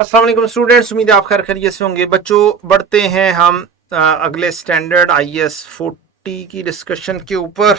अस्सलाम वालेकुम स्टूडेंट्स, उम्मीद है आप खैर खैरियत से होंगे। बच्चों, बढ़ते हैं हम अगले स्टैंडर्ड IAS 40 की डिस्कशन के ऊपर।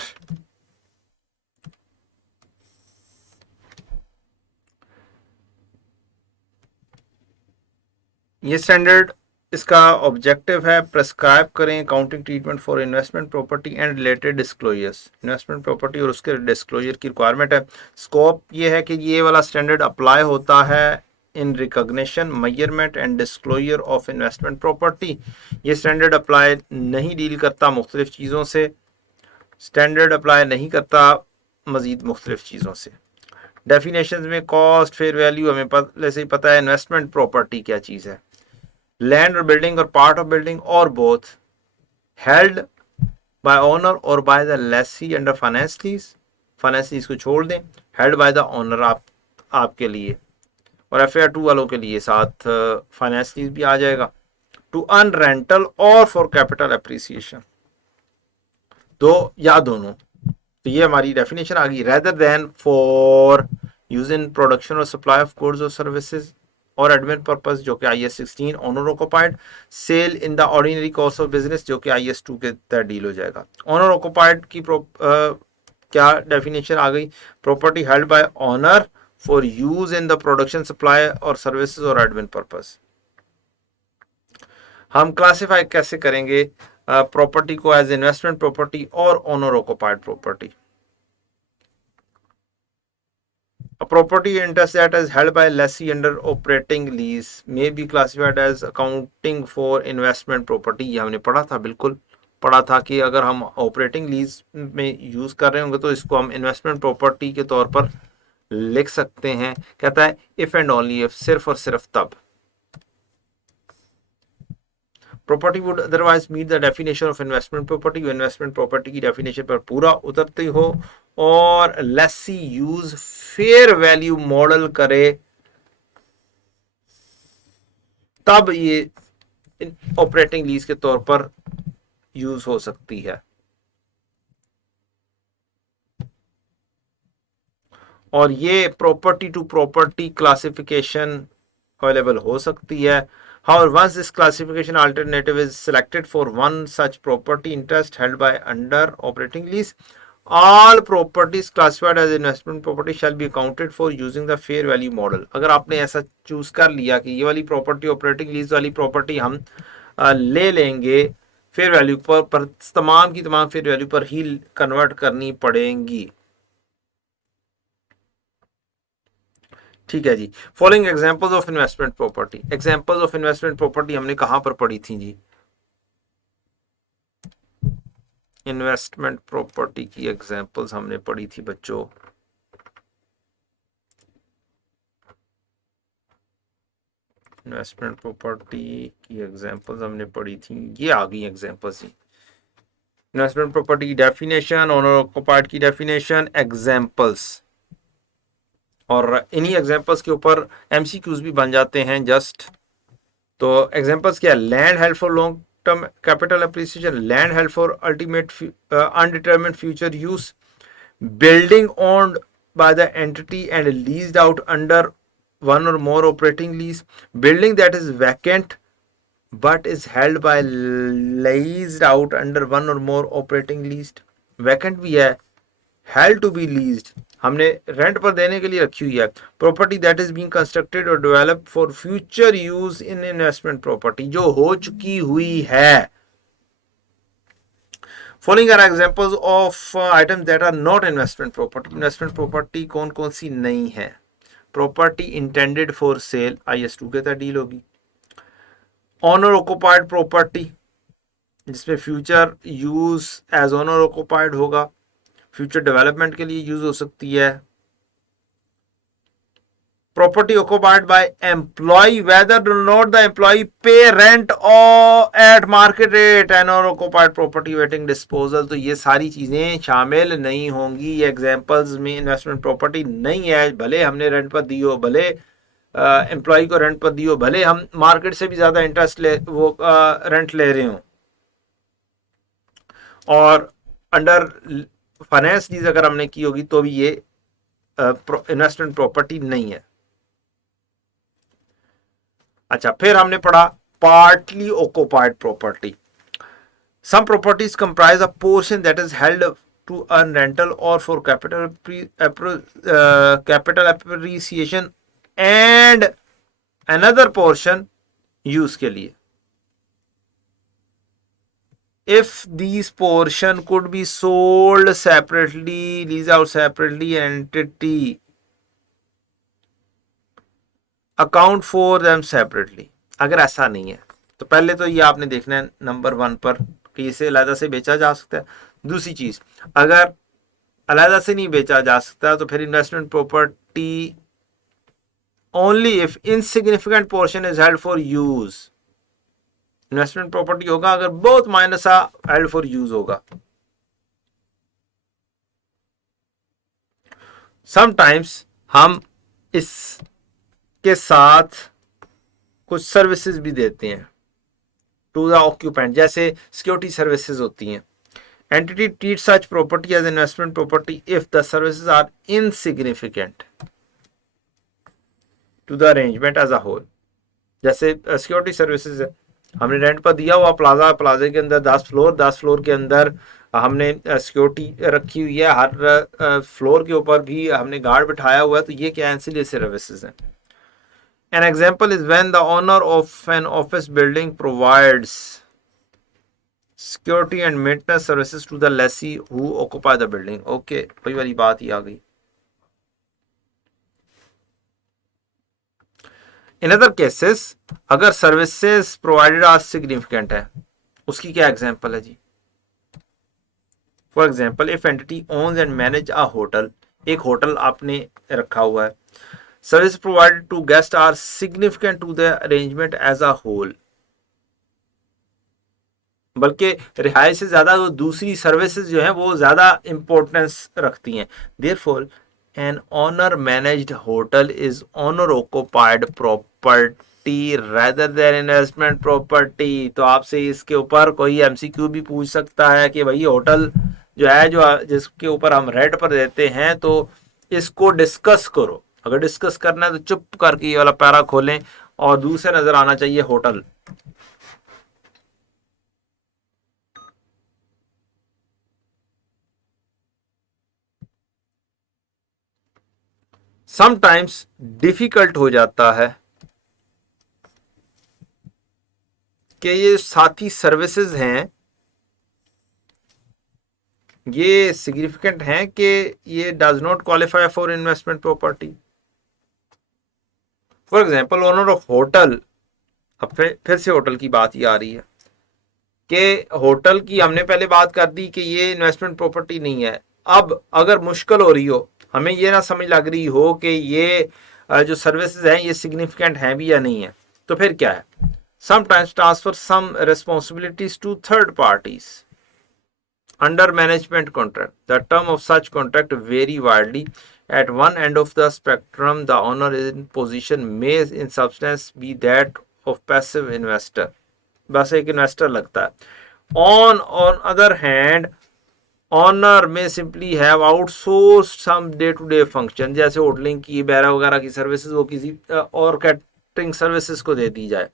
ये स्टैंडर्ड, इसका ऑब्जेक्टिव है प्रेस्क्राइब करें accounting treatment for investment property and related disclosures. Investment property और उसके डिस्क्लोजर की रिक्वायरमेंट है। स्कोप ये है कि ये वाला स्टैंडर्ड अप्लाई होता है in recognition, measurement and disclosure of investment property. ये स्टैंडर्ड अप्लाई नहीं डील करता मुख्तलिफ चीज़ों से, स्टैंडर्ड अप्लाई नहीं करता मजीद मुख्तलिफ चीज़ों से। डेफिनेशन में कॉस्ट, फेयर वैल्यू हमें पहले से ही पता है। इन्वेस्टमेंट प्रॉपर्टी क्या चीज़ है? लैंड और बिल्डिंग और पार्ट ऑफ बिल्डिंग और बोथ, हेल्ड बाय ओनर और by the Lesi under finance lease. Finance lease को छोड़ दें, हेल्ड बाय द ओनर आपके लिए, और FAR 2 वालों के लिए साथ फाइनेंस लीज भी आ जाएगा। टू अर्न रेंटल और फॉर कैपिटल एप्रिसिएशन, दो या दोनों। तो ये हमारी डेफिनेशन आ गई। Rather than for use in production और सप्लाई ऑफ गुड्स और सर्विसेज और एडमिन पर्पस, जो कि IAS 16। Owner occupied sale in the ordinary course of business, जो कि IAS 2 के तहत डील हो जाएगा। ओनर ऑक्युपाइड की क्या डेफिनेशन आ गई? Property held by owner for use in the production, supply और सर्विसेज और एडमिन पर्पस। हम क्लासिफाई कैसे करेंगे प्रॉपर्टी को? एज इन्वेस्टमेंट प्रॉपर्टी और owner occupied property. A property interest that is held by lessee under operating lease may be classified as accounting for investment property। ये हमने पढ़ा था, बिल्कुल पढ़ा था कि अगर हम ऑपरेटिंग लीज में यूज कर रहे होंगे तो इसको हम इन्वेस्टमेंट प्रॉपर्टी के तौर पर लिख सकते हैं। कहता है इफ एंड ओनली इफ, सिर्फ और सिर्फ तब। Property would otherwise meet the definition of investment property, investment property की डेफिनेशन पर पूरा उतरती हो और lessee use fair value model करे, तब ये ऑपरेटिंग लीज के तौर पर यूज हो सकती है। और ये property to property classification available हो सकती है। However, once this classification alternative is selected for one such property interest held by under operating lease, all properties classified as investment property shall be accounted for using the fair value model। अगर आपने ऐसा choose कर लिया कि ये वाली property operating lease वाली property हम ले लेंगे फेयर वैल्यू पर तमाम की तमाम फेयर वैल्यू पर ही कन्वर्ट करनी पड़ेंगी। ठीक है जी। Following examples of investment property. Examples of investment property हमने कहां पर पढ़ी थी जी? इन्वेस्टमेंट प्रॉपर्टी की एग्जांपल्स हमने पढ़ी थी बच्चों, इन्वेस्टमेंट प्रॉपर्टी की एग्जांपल्स हमने पढ़ी थी। ये आ गई एग्जांपल्स ही। इन्वेस्टमेंट प्रॉपर्टी की डेफिनेशन, ओनर ऑक्युपाइड की डेफिनेशन, एग्जांपल्स, और इन्हीं एग्जांपल्स के ऊपर MCQs भी बन जाते हैं जस्ट। तो एग्जांपल्स क्या? Land held for long term capital appreciation, land held for ultimate undetermined future use, building owned by the entity and leased out under one or more operating lease, building that is vacant but is held by leased out under one or more operating leased। vacant भी है, held to be leased हमने rent पर देने के लिए रखी हुई है। Property that is being constructed और developed for future use in investment property, जो हो चुकी हुई है। Following are examples of items that are not investment property। Investment property कौन कौन सी नहीं है? Property intended for sale, IAS 2 के तहत डील होगी। ऑनर ऑक्युपाइड प्रॉपर्टी, जिसमें future use as owner occupied होगा, फ्यूचर डेवलपमेंट के लिए यूज हो सकती है। property occupied by employee whether or not the employee pay rent or at market rate and or occupied property waiting disposal। तो ये सारी चीजें शामिल नहीं होंगी, ये एग्जांपल्स में इन्वेस्टमेंट प्रॉपर्टी नहीं है। भले हमने रेंट पर दी हो, भले एम्प्लॉय को रेंट पर दी हो, भले हम मार्केट से भी ज्यादा इंटरेस्ट ले वो रेंट ले रहे हो, और अंडर फाइनेंस लीज अगर हमने की होगी तो भी ये इन्वेस्टमेंट प्रॉपर्टी नहीं है। अच्छा, फिर हमने पढ़ा partly occupied property. Some properties comprise a portion that is held to earn rental or for capital appreciation and another portion use के लिए. If these portion could be sold separately, leased out separately, an entity account for them separately. अगर ऐसा नहीं है तो पहले तो ये आपने देखना है नंबर 1 पर कि इसे अलहदा से बेचा जा सकता है. दूसरी चीज, अगर अलहदा से नहीं बेचा जा सकता तो फिर investment property only if insignificant portion is held for use. Investment property होगा अगर बहुत माइनर सा हेल्ड फॉर यूज होगा. समटाइम्स हम इसके साथ कुछ सर्विसेज भी देते हैं टू द ऑक्यूपेंट, जैसे सिक्योरिटी सर्विसेज होती हैं. Entity treats such property as investment property if the services are insignificant to the arrangement as a whole. जैसे सिक्योरिटी सर्विसेज है, हमने रेंट पर दिया हुआ प्लाजा, प्लाजे के अंदर 10 फ्लोर, 10 फ्लोर के अंदर हमने सिक्योरिटी रखी हुई है, हर फ्लोर के ऊपर भी हमने गार्ड बिठाया हुआ है, तो ये क्या एंसिलरी सर्विसेज हैं. An example is when the owner of an office building provides security and maintenance services to the lessee who occupy the building. Okay, वही वाली बात ही आ गई. इन अदर केसेस अगर सर्विसेज प्रोवाइडेड आर सिग्निफिकेंट है, उसकी क्या एग्जांपल है जी. For example, if entity owns and manage a hotel, एक होटल आपने रखा हुआ है, service provided to guest are significant to the arrangement as a whole, बल्कि रिहाइश से ज्यादा वो दूसरी सर्विसेज जो है वो ज्यादा इंपॉर्टेंस रखती हैं. Therefore an owner managed hotel is owner occupied property rather than investment property. तो आपसे इसके ऊपर कोई एमसीक्यू भी पूछ सकता है कि भाई होटल जो है, जो जिसके ऊपर हम रेंट पर देते हैं, तो इसको डिस्कस करो. अगर डिस्कस करना है तो चुप करके ये वाला पैरा खोलें और दूसरे नजर आना चाहिए होटल. समटाइम्स डिफिकल्ट हो जाता है कि ये साथी सर्विसेज हैं, ये सिग्निफिकेंट हैं कि ये does not qualify for investment property. For example, owner of hotel, अब फिर से होटल की बात ही आ रही है कि होटल की हमने पहले बात कर दी कि ये इन्वेस्टमेंट प्रॉपर्टी नहीं है. अब अगर मुश्किल हो रही हो, हमें ये ना समझ लग रही हो कि ये जो सर्विसेज हैं ये सिग्निफिकेंट हैं भी या नहीं है, तो फिर क्या है. Sometimes transfer some responsibilities to third parties under management contract. The term of such contract vary widely. At one end of the spectrum, the owner in position may in substance be that of passive investor. बस एक investor लगता है. On other hand, owner may simply have outsourced some day-to-day function, जैसे होटलिंग की, बैरा वगैरह की services वो किसी और कैटरिंग सर्विसेज को दे दी जाए,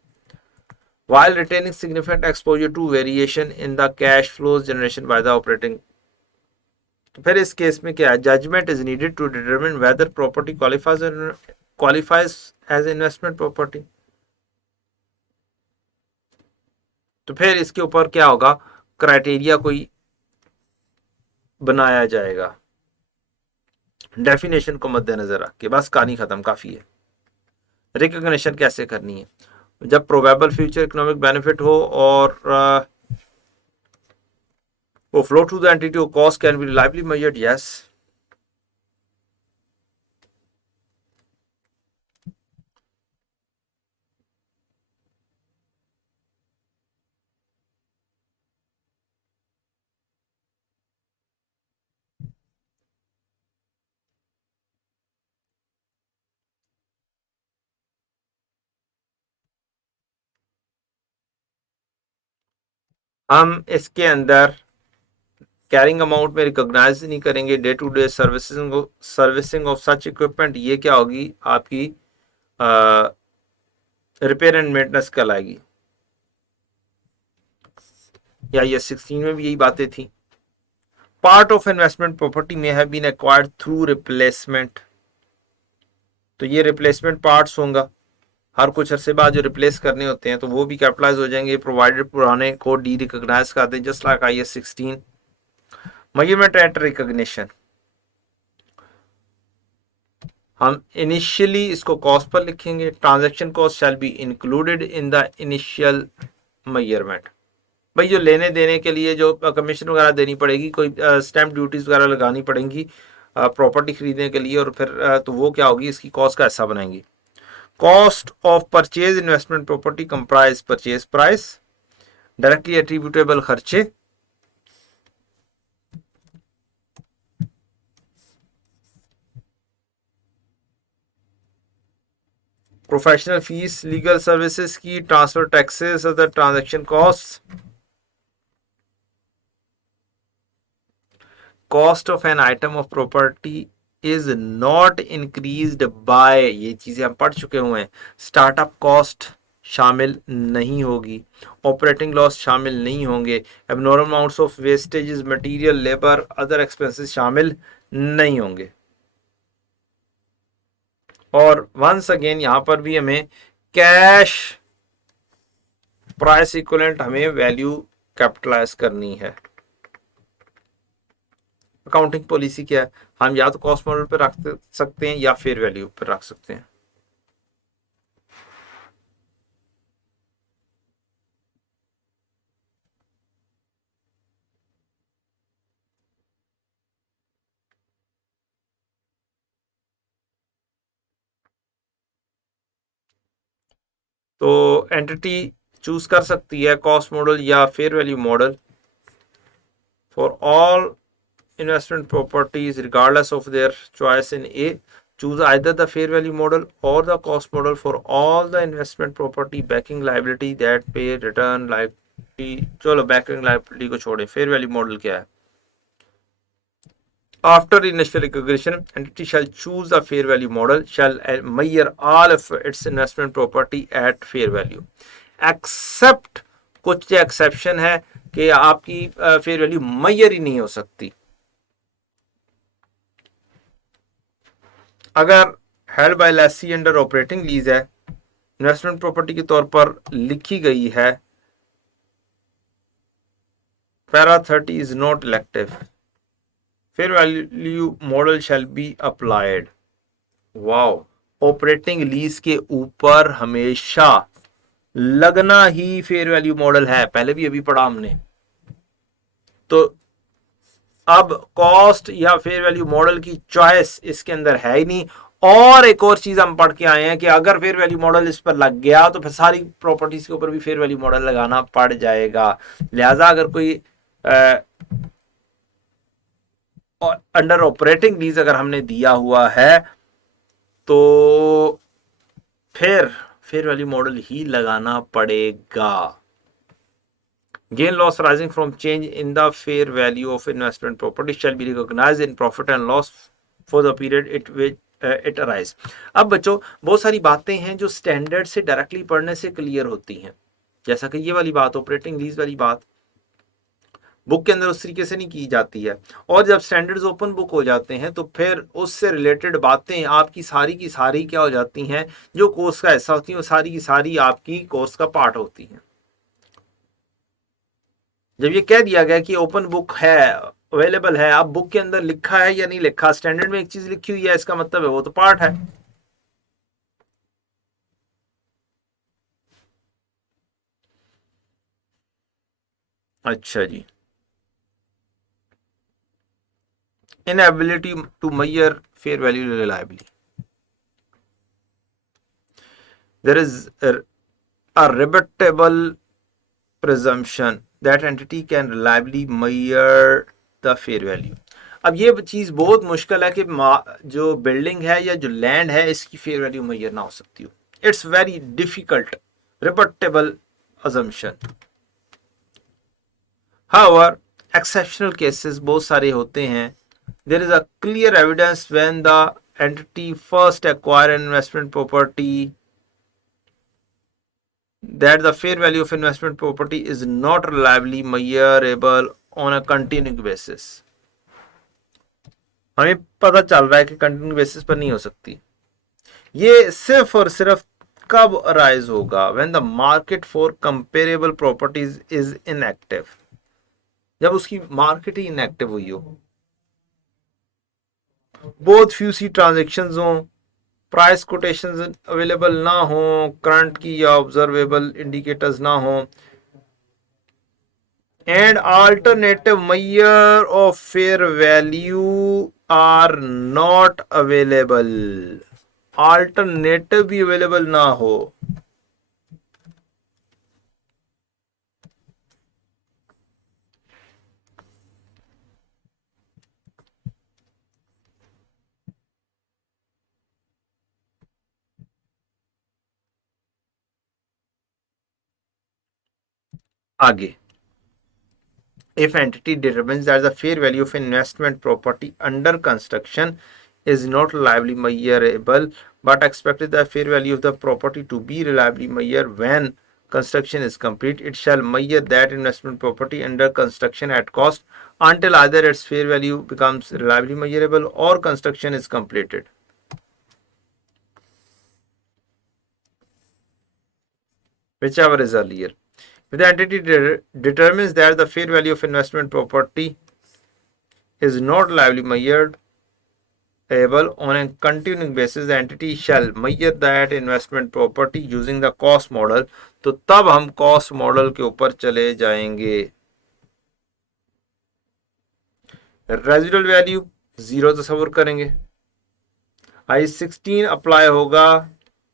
while retaining significant exposure to variation in the cash flows generation by the operating. तो फिर इस केस में क्या है, judgement is needed to determine whether property qualifies as investment property. तो फिर इसके ऊपर क्या होगा, क्राइटेरिया कोई बनाया जाएगा, डेफिनेशन को मद्देनजर रख के. बस कहानी खत्म, काफी है. रिकॉग्निशन कैसे करनी है, जब प्रोबेबल फ्यूचर इकोनॉमिक बेनिफिट हो और वो flow to the entity, cost can be reliably measured. Yes, हम इसके अंदर कैरिंग अमाउंट में रिकॉग्नाइज नहीं करेंगे. Day to day servicing of such equipment, ये क्या होगी आपकी रिपेयर एंड मेंटेनेंस कहलाएगी। या ये 16 में भी यही बातें थी। पार्ट ऑफ इन्वेस्टमेंट प्रॉपर्टी में have been acquired through replacement, तो ये रिप्लेसमेंट पार्ट्स होगा, हर कुछ अरसे बाद जो रिप्लेस करने होते हैं तो वो भी कैपिटलाइज हो जाएंगे, प्रोवाइडेड पुराने को डी रिकॉग्नाइज कर दें, just like IAS 16। Measurement at recognition, हम इनिशियली इसको कॉस्ट पर लिखेंगे, transaction cost shall be included in the initial measurement. भाई जो लेने देने के लिए जो कमीशन वगैरह देनी पड़ेगी, कोई स्टैंप ड्यूटीज वगैरह लगानी पड़ेंगी प्रॉपर्टी खरीदने के लिए, और फिर तो वो क्या होगी, इसकी कॉस्ट का हिस्सा बनाएंगी। Cost of purchase investment property comprise purchase price, directly attributable खर्चे, प्रोफेशनल फीस, लीगल सर्विसेज की, transfer taxes, other transaction cost, cost of an item of property is not increased by, ये चीजें हम पढ़ चुके हुए हैं, स्टार्टअप कॉस्ट शामिल नहीं होगी, ऑपरेटिंग लॉस शामिल नहीं होंगे, abnormal amounts of vestiges, material, labour, other expenses शामिल नहीं होंगे। और वंस अगेन यहां पर भी हमें कैश प्राइस इक्विवेलेंट हमें वैल्यू कैपिटलाइज करनी है। अकाउंटिंग पॉलिसी क्या है, हम या तो कॉस्ट मॉडल पे रख सकते हैं या फेयर वैल्यू पे रख सकते हैं। तो एंटिटी चूज कर सकती है कॉस्ट मॉडल या fair value model for all investment properties regardless of their choice in A. Choose either the fair value model or the cost model for all the investment property backing liability that pay return liability। चलो backing liability को छोड़े, fair value model क्या है? After initial recognition, entity shall choose the fair value model, shall measure all of its investment property at fair value, except कुछ exception है कि आपकी fair value major ही नहीं हो सकती। अगर held by lessee under operating lease है, investment property के तौर पर लिखी गई है, para 30 is not elective, fair value model shall be applied. Wow, operating lease के ऊपर हमेशा लगना ही फेयर वैल्यू मॉडल है, पहले भी अभी पढ़ा हमने। तो अब कॉस्ट या फेयर वैल्यू मॉडल की चॉइस इसके अंदर है ही नहीं। और एक और चीज हम पढ़ के आए हैं कि अगर फेयर वैल्यू मॉडल इस पर लग गया तो फिर सारी प्रॉपर्टीज के ऊपर भी फेयर वैल्यू मॉडल लगाना पड़ जाएगा। लिहाजा अगर कोई अंडर ऑपरेटिंग लीज अगर हमने दिया हुआ है तो फिर फेयर वैल्यू मॉडल ही लगाना पड़ेगा। Gain loss arising from change in the fair value of investment property shall be recognized in profit and loss for the period it arise। अब बच्चों बहुत सारी बातें हैं जो स्टैंडर्ड से डायरेक्टली पढ़ने से क्लियर होती हैं, जैसा कि ये वाली बात ऑपरेटिंग लीज वाली बात बुक के अंदर उस तरीके से नहीं की जाती है। और जब स्टैंडर्ड्स ओपन बुक हो जाते हैं तो फिर उससे रिलेटेड बातें आपकी सारी की सारी क्या हो जाती हैं, जो कोर्स का हिस्सा होती है वो सारी की सारी आपकी कोर्स का पार्ट होती हैं। जब ये कह दिया गया कि ओपन बुक है, अवेलेबल है, अब बुक के अंदर लिखा है या नहीं लिखा, स्टैंडर्ड में एक चीज लिखी हुई है इसका मतलब है वो तो पार्ट है। अच्छा जी, inability to measure fair value reliably, there is a rebuttable presumption that entity can reliably measure the fair value। अब ये चीज बहुत मुश्किल है कि जो बिल्डिंग है या जो लैंड है इसकी फेयर वैल्यू मेजर ना हो सकती हो। It's very difficult rebuttable assumption। However, exceptional cases बहुत सारे होते हैं। There is a clear evidence when the entity first acquire an investment property that the fair value of investment property is not reliably measurable on a continuing basis. हमें पता चल रहा है कि कंटिन्यू बेसिस पर नहीं हो सकती। ये सिर्फ और सिर्फ कब अराइज होगा? When the market for comparable properties is inactive, जब उसकी मार्केट ही इनएक्टिव हुई हो, बहुत फ्यू सी ट्रांजेक्शन हो, प्राइस कोटेशन अवेलेबल ना हो, करंट की या ऑब्जर्वेबल इंडिकेटर्स ना हो, and alternative measure of fair value are not available, alternative भी available ना हो। आगे, if entity determines that the fair value of investment property under construction is not reliably measurable, but expected the fair value of the property to be reliably measured when construction is complete, it shall measure that investment property under construction at cost until either its fair value becomes reliably measurable or construction is completed. Whichever is earlier. If the entity determines that the fair value of investment property is not reliably measured able on a continuing basis, the entity shall measure that investment property using the cost model. तो तब हम cost model के ऊपर चले जाएंगे। Residual value 0 तस्वुर करेंगे। I-16 apply होगा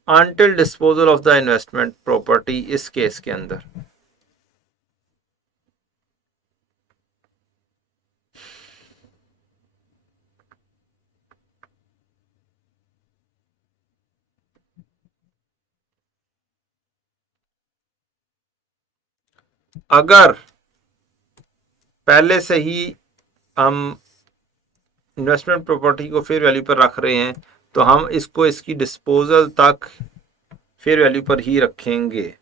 until disposal of the investment property इस केस के अंदर। अगर पहले से ही हम इन्वेस्टमेंट प्रॉपर्टी को फेयर वैल्यू पर रख रहे हैं तो हम इसको इसकी डिस्पोजल तक फेयर वैल्यू पर ही रखेंगे।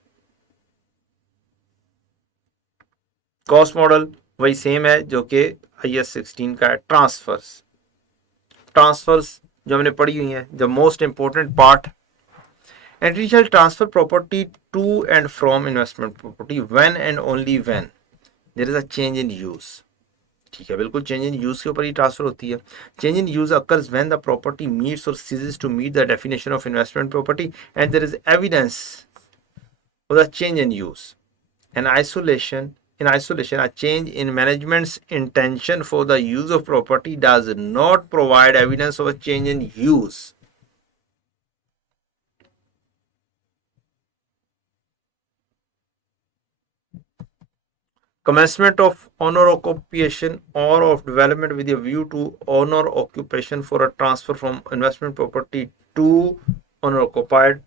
कॉस्ट मॉडल वही सेम है जो कि IAS 16 का है। ट्रांसफर्स जो हमने पढ़ी हुई है, the most important part, entity shall transfer property to and from investment property when and only when there is a change in use। ठीक है, बिल्कुल चेंज इन यूज के ऊपर ही ट्रांसफर होती है। Change in use occurs when the property meets or ceases to meet the definition of investment property and there is evidence of the change in use. An isolation In isolation, a change in management's intention for the use of property does not provide evidence of a change in use. Commencement of owner occupation or of development with a view to owner occupation for a transfer from investment property to owner occupied.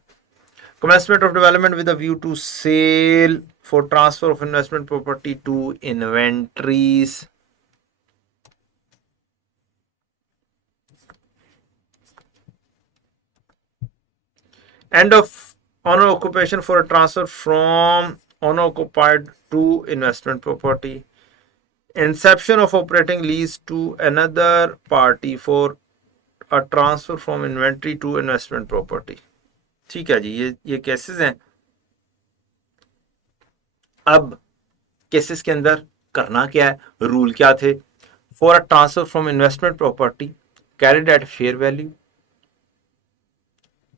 Commencement of development with a view to sale for transfer of investment property to inventories. End of owner occupation for a transfer from owner occupied to investment property. Inception of operating lease to another party for a transfer from inventory to investment property. ठीक है जी, ये cases हैं। अब cases के अंदर करना क्या है, रूल क्या थे? For a transfer from investment property carried at fair value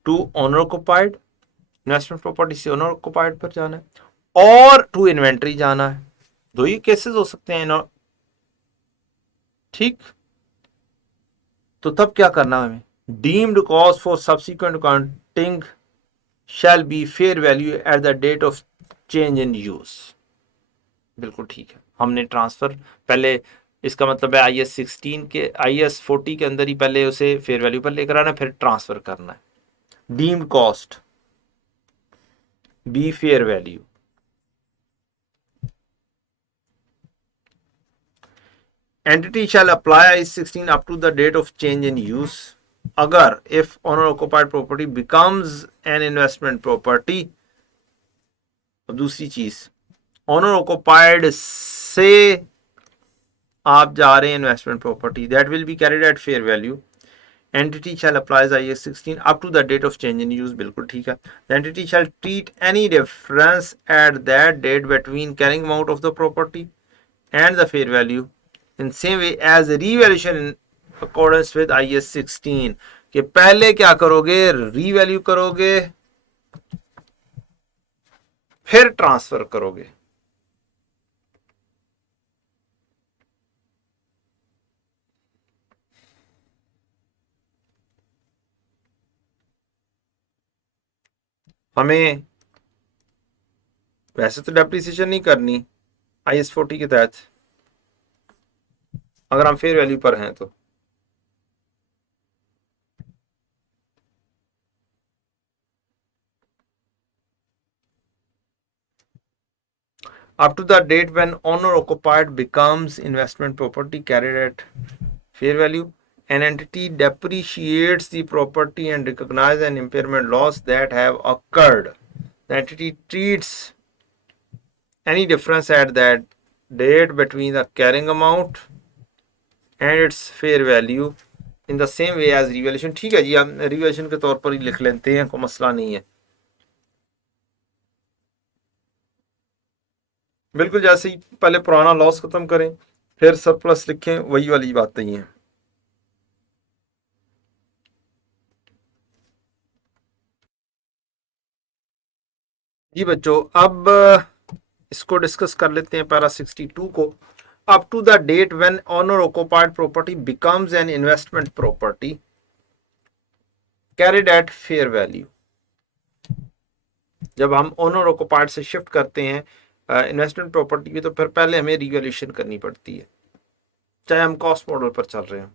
to owner occupied, investment property से ओनर ऑक्युपाइड पर जाना है और टू इन्वेंट्री जाना है। दो ही केसेस हो सकते हैं। ठीक, तो तब क्या करना है हमें? Deemed cost for subsequent accounting shall be fair value at the date of change in use. बिल्कुल ठीक है, हमने ट्रांसफर पहले, इसका मतलब है IAS 40 के अंदर ही पहले उसे फेयर वैल्यू पर लेकर आना, फिर ट्रांसफर करना है। Deemed cost B fair value. Entity shall apply IAS 16 up to the date of change in use. अगर if owner occupied property becomes an investment property अब दूसरी चीज, ऑनर ऑक्युपाइड से आप जा रहे हैं investment property, that will be carried at fair value, entity shall applies IAS 16 up to the date of change in use, बिल्कुल ठीक है. The entity shall treat any difference at that date between carrying amount of the property and the fair value in same way as revaluation in accordance with IAS 16. कि पहले क्या करोगे, revalue करोगे, फिर transfer करोगे. हमें वैसे तो डेप्रिसिएशन नहीं करनी IAS 40 के तहत, अगर हम फेयर वैल्यू पर हैं तो. Up to the date when owner occupied becomes investment property carried at fair value, an entity depreciates the property and recognizes an impairment loss that have occurred. The entity treats any difference at that date between the carrying amount and its fair value in the same way as revaluation. ठीक है जी, हम revaluation के तौर पर ही लिख लेते हैं, कोई मसला नहीं है. बिल्कुल जैसे ही पहले पुराना लॉस खत्म करें फिर सरप्लस लिखें, वही वाली बात नहीं है. जी बच्चों, अब इसको डिस्कस कर लेते हैं पैरा 62 को. Up to the date when owner occupied property becomes an investment property carried at fair value. जब हम ओनर ऑक्युपाइड से शिफ्ट करते हैं इन्वेस्टमेंट प्रॉपर्टी की, तो फिर पहले हमें रिवैल्यूएशन करनी पड़ती है, चाहे हम कॉस्ट मॉडल पर चल रहे हैं.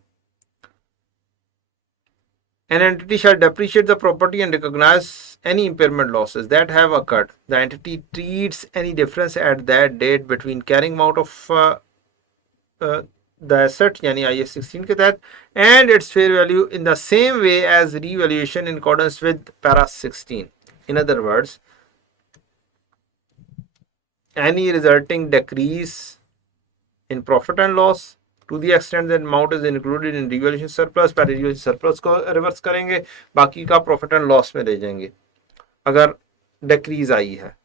An entity shall depreciate the property and recognize any impairment losses that have occurred. The entity treats any difference at that date between carrying amount of the asset, यानी IAS 16 के तहत, and its fair value in the same way as revaluation in accordance with para 16. In other words, any resulting decrease in profit and loss to the extent that amount is included in revaluation surplus, पहले revaluation surplus को reverse करेंगे, बाकी का profit and loss में ले जाएंगे अगर decrease आई है.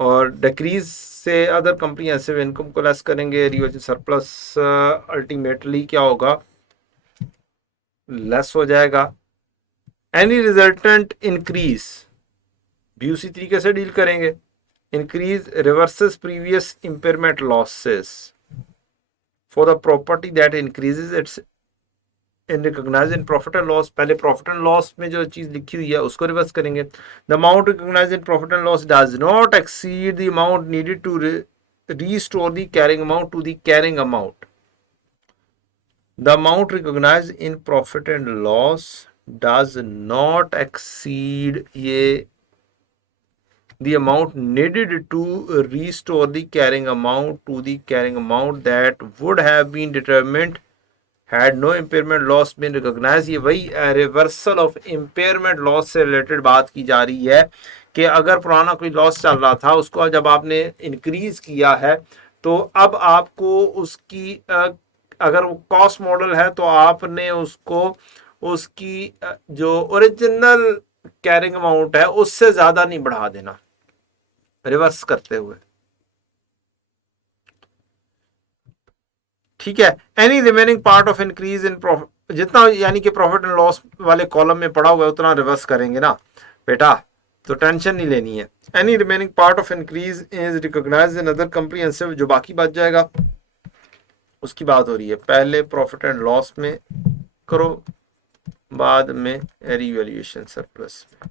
और डिक्रीज से अदर कंप्रीहेंसिव इनकम को लेस करेंगे, रिवैल्यूएशन सरप्लस अल्टीमेटली क्या होगा, लेस हो जाएगा. एनी रिजल्टेंट इंक्रीज भी उसी तरीके से डील करेंगे. Increase reverses previous impairment losses for the property that increases its in recognise in profit and loss. पहले प्रॉफिट एंड लॉस में जो चीज लिखी हुई है उसको रिवर्स करेंगे. The amount recognise in profit and loss does not exceed the amount needed to restore the carrying amount to the carrying amount. The amount recognized in profit and loss does not exceed the amount needed to restore the carrying amount to the carrying amount that would have been determined had no impairment loss been recognized. ये वही reversal of impairment loss से related बात की जा रही है कि अगर पुराना कोई लॉस चल रहा था उसको जब आपने इंक्रीज किया है तो अब आपको उसकी अगर वो कॉस्ट मॉडल है तो आपने उसको उसकी जो ओरिजिनल कैरिंग अमाउंट है उससे ज्यादा नहीं बढ़ा देना रिवर्स करते हुए. ठीक है. Any remaining part of increase in profit, जितना यानी कि प्रॉफिट एंड लॉस वाले कॉलम में पड़ा हुआ है उतना रिवर्स करेंगे ना बेटा, तो टेंशन नहीं लेनी है. Any remaining part of increase is recognised in other comprehensive, जो बाकी बच जाएगा उसकी बात हो रही है. पहले प्रॉफिट एंड लॉस में करो, बाद में रिवैल्यूएशन सरप्लस में.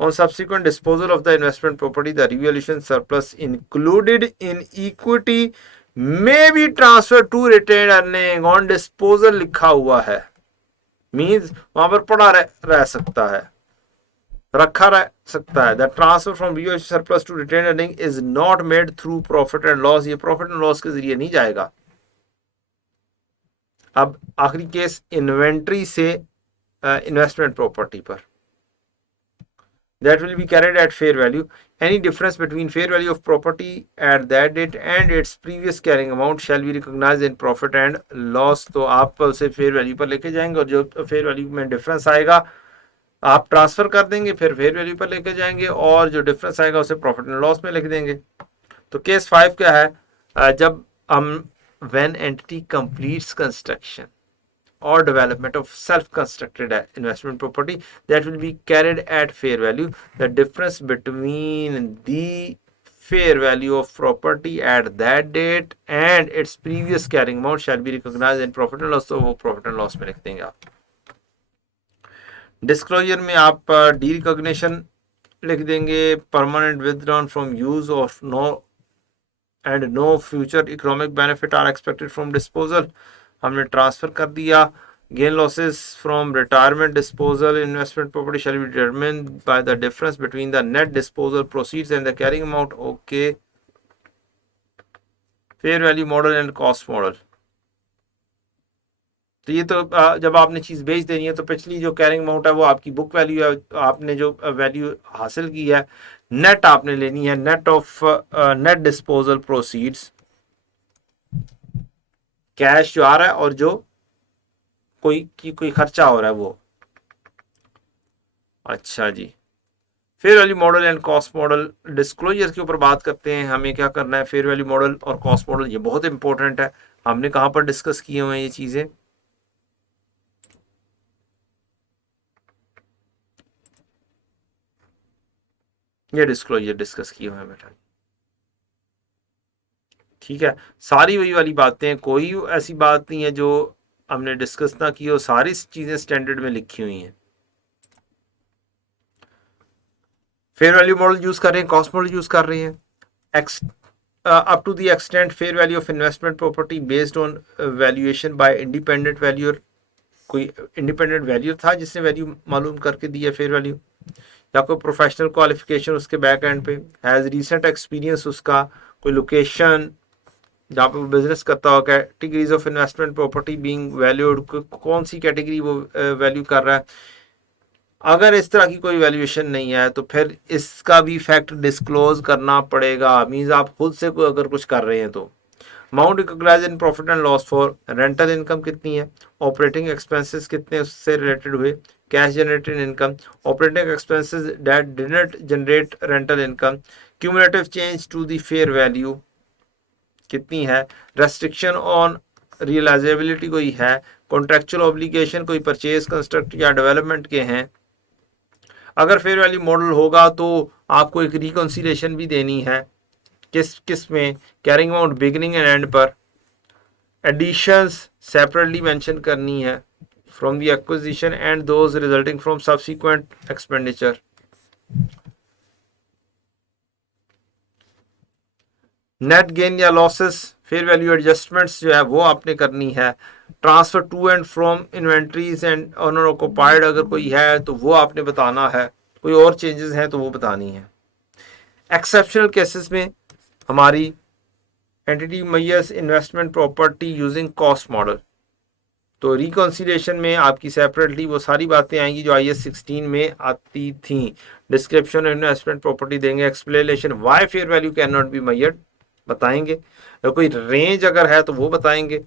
On subsequent disposal of the investment property, the revaluation surplus included in equity may be transferred to retained earning. On disposal लिखा हुआ है मीन्स वहां पर पड़ा रह सकता है, रखा रह सकता है. The transfer from revaluation surplus to retained earning is not made through profit and loss. ये प्रॉफिट एंड लॉस के जरिए नहीं जाएगा. अब आखिरी केस इन्वेंट्री से इन्वेस्टमेंट प्रॉपर्टी पर, that will be carried at fair value. Any difference between fair value of property at that date and its previous carrying amount shall be recognized in profit and loss. तो आप उसे fair value पर लेके जाएंगे और जो fair value में difference आएगा आप ट्रांसफर कर देंगे, फिर फेयर वैल्यू पर लेके जाएंगे और जो डिफरेंस आएगा उसे प्रॉफिट एंड लॉस में लिख देंगे। तो केस 5 क्या है, जब हम when entity completes construction or development of self-constructed investment property that will be carried at fair value. The difference between the fair value of property at that date and its previous carrying amount shall be recognized in profit and loss. तो वो profit and loss में लिख देंगे आप। Disclosure में आप D recognition लिख देंगे, permanent withdrawn from use of no and no future economic benefit are expected from disposal, हमने ट्रांसफर कर दिया। Gain losses from retirement disposal investment property shall be determined by the difference between the net disposal proceeds and the carrying amount. Okay, fair value model and cost model. तो ये तो जब आपने चीज बेच देनी है तो पिछली जो कैरिंग अमाउंट है वो आपकी बुक वैल्यू है, आपने जो वैल्यू हासिल की है नेट आपने लेनी है, net of net disposal proceeds, cash जो आ रहा है और जो कोई खर्चा हो रहा है वो। अच्छा जी, fair value model and cost model disclosure के ऊपर बात करते हैं। हमें क्या करना है, फेयर वैल्यू मॉडल और कॉस्ट मॉडल ये बहुत इंपॉर्टेंट है। हमने कहां पर डिस्कस किए हुए हैं ये चीजें, ये डिस्क्लोजर डिस्कस किए हुए हैं बेटा। ठीक है, सारी वही वाली बातें, कोई ऐसी बात नहीं है जो हमने डिस्कस ना की हो, सारी चीजें स्टैंडर्ड में लिखी हुई हैं। फेयर वैल्यू मॉडल यूज कर रहे हैं, कॉस्ट मॉडल यूज कर रहे हैं। up to the extent fair value of investment property based on valuation by independent valuer, कोई इंडिपेंडेंट वैल्यू था जिसने वैल्यू मालूम करके दिया फेयर वैल्यू, या कोई प्रोफेशनल क्वालिफिकेशन उसके बैक एंड पे, हैज रीसेंट एक्सपीरियंस उसका, कोई लोकेशन जहाँ पे वो बिजनेस करता हो, categories of investment property being valued, कौन सी कैटेगरी वो वैल्यू कर रहा है। अगर इस तरह की कोई वैल्यूएशन नहीं है तो फिर इसका भी फैक्ट डिस्क्लोज करना पड़ेगा। मींस आप खुद से कोई अगर कुछ कर रहे हैं तो amount recognise in profit and loss for rental income कितनी है, ऑपरेटिंग एक्सपेंसेस कितने उससे रिलेटेड हुए, cash generated income, operating expenses that did not generate rental income, cumulative change to the fair value कितनी है, रेस्ट्रिक्शन ऑन रियलाइजेबिलिटी कोई है, contractual obligation कोई परचेज कंस्ट्रक्ट या डेवलपमेंट के हैं। अगर फेयर वैल्यू मॉडल होगा तो आपको एक रिकॉन्सिलेशन भी देनी है, किस में, carrying amount beginning and end पर, एडिशंस सेपरेटली मेंशन करनी है from the acquisition and those resulting from subsequent expenditure. Net gain या लॉसेस फेयर वैल्यू एडजस्टमेंट्स जो है वो आपने करनी है। Transfer to and from inventories and owner occupied अगर कोई है तो वो आपने बताना है, कोई और चेंजेस हैं तो वो बतानी है। एक्सेप्शनल केसेस में हमारी entity measures investment property using cost model, तो रिकॉन्सिलेशन में आपकी सेपरेटली वो सारी बातें आएंगी जो IAS 16 में आती थी। डिस्क्रिप्शन इन्वेस्टमेंट प्रॉपर्टी देंगे, explanation why fair value can not be measured बताएंगे, कोई रेंज अगर है तो वो बताएंगे।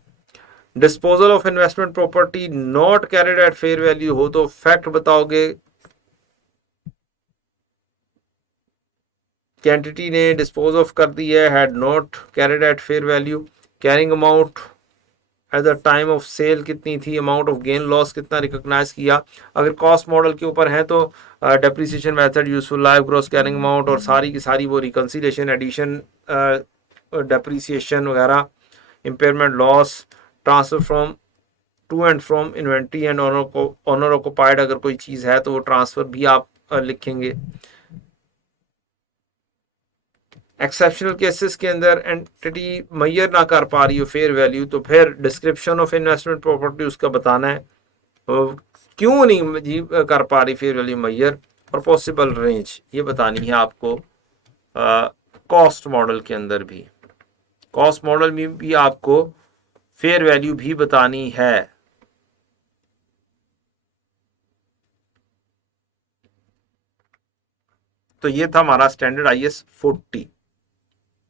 Disposal of investment property not carried at fair value हो तो फैक्ट बताओगे कि एंटिटी ने डिस्पोज ऑफ कर दी है, had not carried at fair value, carrying amount at the time of sale कितनी थी, अमाउंट ऑफ गेन लॉस कितना रिकॉग्नाइज किया। अगर कॉस्ट मॉडल के ऊपर है तो depreciation method, useful life, gross carrying amount और सारी की सारी वो रिकंसिलेशन, एडिशन, डेप्रिसिएशन वगैरह, impairment loss, transfer from to and from inventory and owner occupied अगर कोई चीज़ है तो वो ट्रांसफर भी आप लिखेंगे। एक्सेप्शनल केसेस के अंदर एंटिटी मैयर ना कर पा रही हो फेयर वैल्यू तो फिर डिस्क्रिप्शन ऑफ इन्वेस्टमेंट प्रॉपर्टी उसका बताना है, क्यों नहीं जी कर पा रही फेयर वैल्यू मैयर, और पॉसिबल रेंज ये बतानी है आपको। कॉस्ट मॉडल के अंदर भी, कॉस्ट मॉडल में भी आपको फेयर वैल्यू भी बतानी है। तो ये था हमारा स्टैंडर्ड IAS 40।